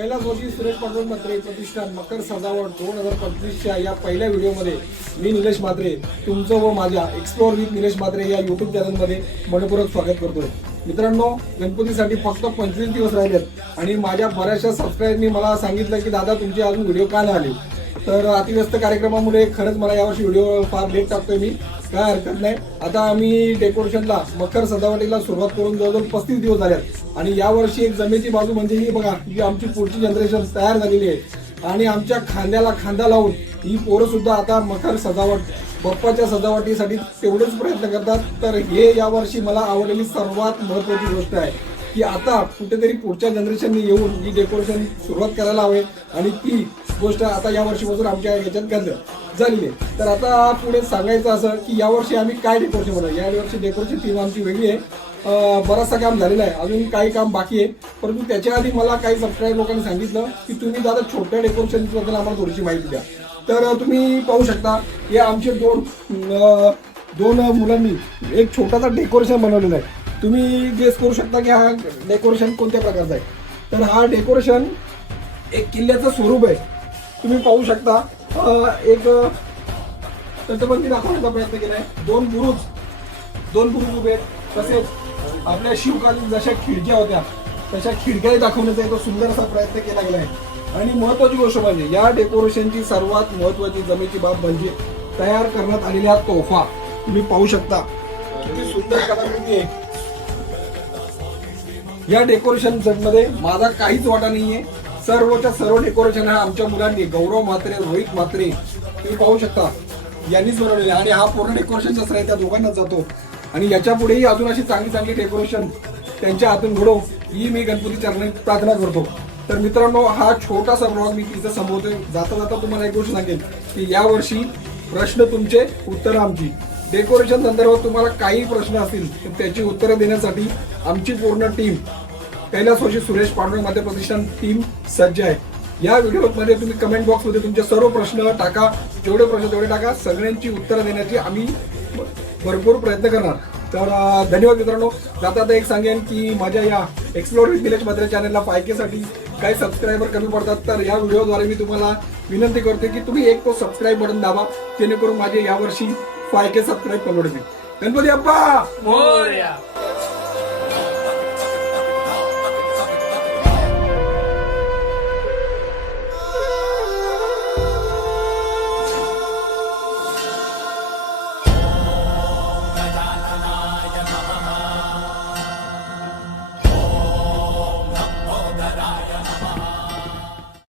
कैलास जोशी सुरेश पांडुरंग म्हात्रे प्रतिष्ठान मकर सजावट 2025च्या या पहिल्या व्हिडिओमध्ये मी निलेश म्हात्रे तुमचं व माझ्या एक्सप्लोर विथ निलेश म्हात्रे या यूट्यूब चॅनलमध्ये मनपूर्वक स्वागत करतोय. मित्रांनो, गणपतीसाठी फक्त 25 दिवस राहिलेत आणि माझ्या बऱ्याचशा सबस्क्राईबरनी मला सांगितलं की दादा तुमचे अजून व्हिडिओ का नाही आले. तर अतिव्यस्त कार्यक्रमामुळे खरंच मला यावर्षी व्हिडिओ फार लेट टाकतोय मी, काय हरकत नाही. आता आम्ही डेकोरेशनला मकर सजावटीला सुरुवात करून जवळजवळ 35 दिवस झाल्यात आणि यावर्षी एक जमेची बाजू म्हणजे ही बघा की आमची पुढची जनरेशन तयार झालेली आहे आणि आमच्या खांद्याला खांदा लावून ही पोरं सुद्धा आता मकर सजावट बाप्पाच्या सजावटीसाठी तेवढेच प्रयत्न करतात. तर हे यावर्षी मला आवडलेली सर्वात महत्त्वाची गोष्ट आहे की आता कुठेतरी पुढच्या जनरेशनने येऊन ही डेकोरेशन सुरुवात करायला हवे आणि ती गोष्ट आता या वर्षीपासून आमच्या याच्यात झालेली आहे. तर आता पुढे सांगायचं असं की यावर्षी आम्ही काय डेकोरेशन बनवलं. यावर्षी डेकोरेशन थीम आमची वेगळी आहे. बराचसा काम झालेलं आहे, अजून काही काम बाकी आहे. परंतु त्याच्या आधी मला काही सबस्क्राईब लोकांनी सांगितलं की तुम्ही दादा छोट्या डेकोरेशनबद्दल आम्हाला थोडीशी माहिती द्या. तर तुम्ही पाहू शकता हे आमचे दोन मुलांनी एक छोटासा डेकोरेशन बनवलेला आहे. तुम्ही गेस करू शकता की हा डेकोरेशन कोणत्या प्रकारचा आहे. तर हा डेकोरेशन एक किल्ल्याचं स्वरूप आहे. तुम्ही पाहू शकता एक तटबंदी दाखवण्याचा प्रयत्न केला आहे. दोन बुरुज उभे आहेत. तसेच आपल्या शिवकालीन जशा खिडक्या होत्या तशा खिडक्याही दाखवण्याचा एक सुंदर असा प्रयत्न केला गेला आहे. आणि महत्वाची गोष्ट म्हणजे या डेकोरेशनची सर्वात महत्वाची जमेची बाब म्हणजे तयार करण्यात आलेल्या तोफा. तुम्ही पाहू शकता किती सुंदर कलाकृती आहे. या डेकोरेशन मध्ये माझा काहीच वाटा नाहीये. सर्वच्या सर्व डेकोरेशन हा आमच्या मुलांनी गौरव म्हात्रे, रोहित म्हात्रे तुम्ही पाहू शकता यांनीच बनवलेले आणि हा पूर्ण डेकोरेशनचा श्रेय त्या दोघांनाच जातो. आणि याच्या पुढेही अजून अशी चांगली डेकोरेशन त्यांच्या हातून घडो ही मी गणपती चरणी प्रार्थना करतो. तर मित्रांनो, हा छोटासा ब्लॉग मी तिथं संपवतोय. जाता जाता तुम्हाला एक गोष्ट सांगेल की यावर्षी प्रश्न तुमचे उत्तर आमची. डेकोरेशन संदर्भात तुम्हाला काही प्रश्न असतील तर त्याची उत्तरं देण्यासाठी आमची पूर्ण टीम कैलास जोशी सुरेश पांडुरंग म्हात्रे प्रतिष्ठान टीम सज्ज आहे. या व्हिडिओमध्ये तुम्ही कमेंट बॉक्समध्ये तुमचे सर्व प्रश्न टाका, जेवढे प्रश्न तेवढे टाका. सगळ्यांची उत्तरं देण्याची आम्ही भरपूर प्रयत्न करणार. तर धन्यवाद मित्रांनो. जाता एक सांगेन की माझ्या या एक्सप्लोर विथ निलेश म्हात्रे चॅनलला 5K साठी काही सबस्क्रायबर कमी पडतात. तर या व्हिडिओद्वारे मी तुम्हाला विनंती करते की तुम्ही एक तो सबस्क्राईब बटन दाबा जेणेकरून माझे यावर्षी 5K सबस्क्राईब कंप्लीट होतील. गणपती बाप्पा मोरया.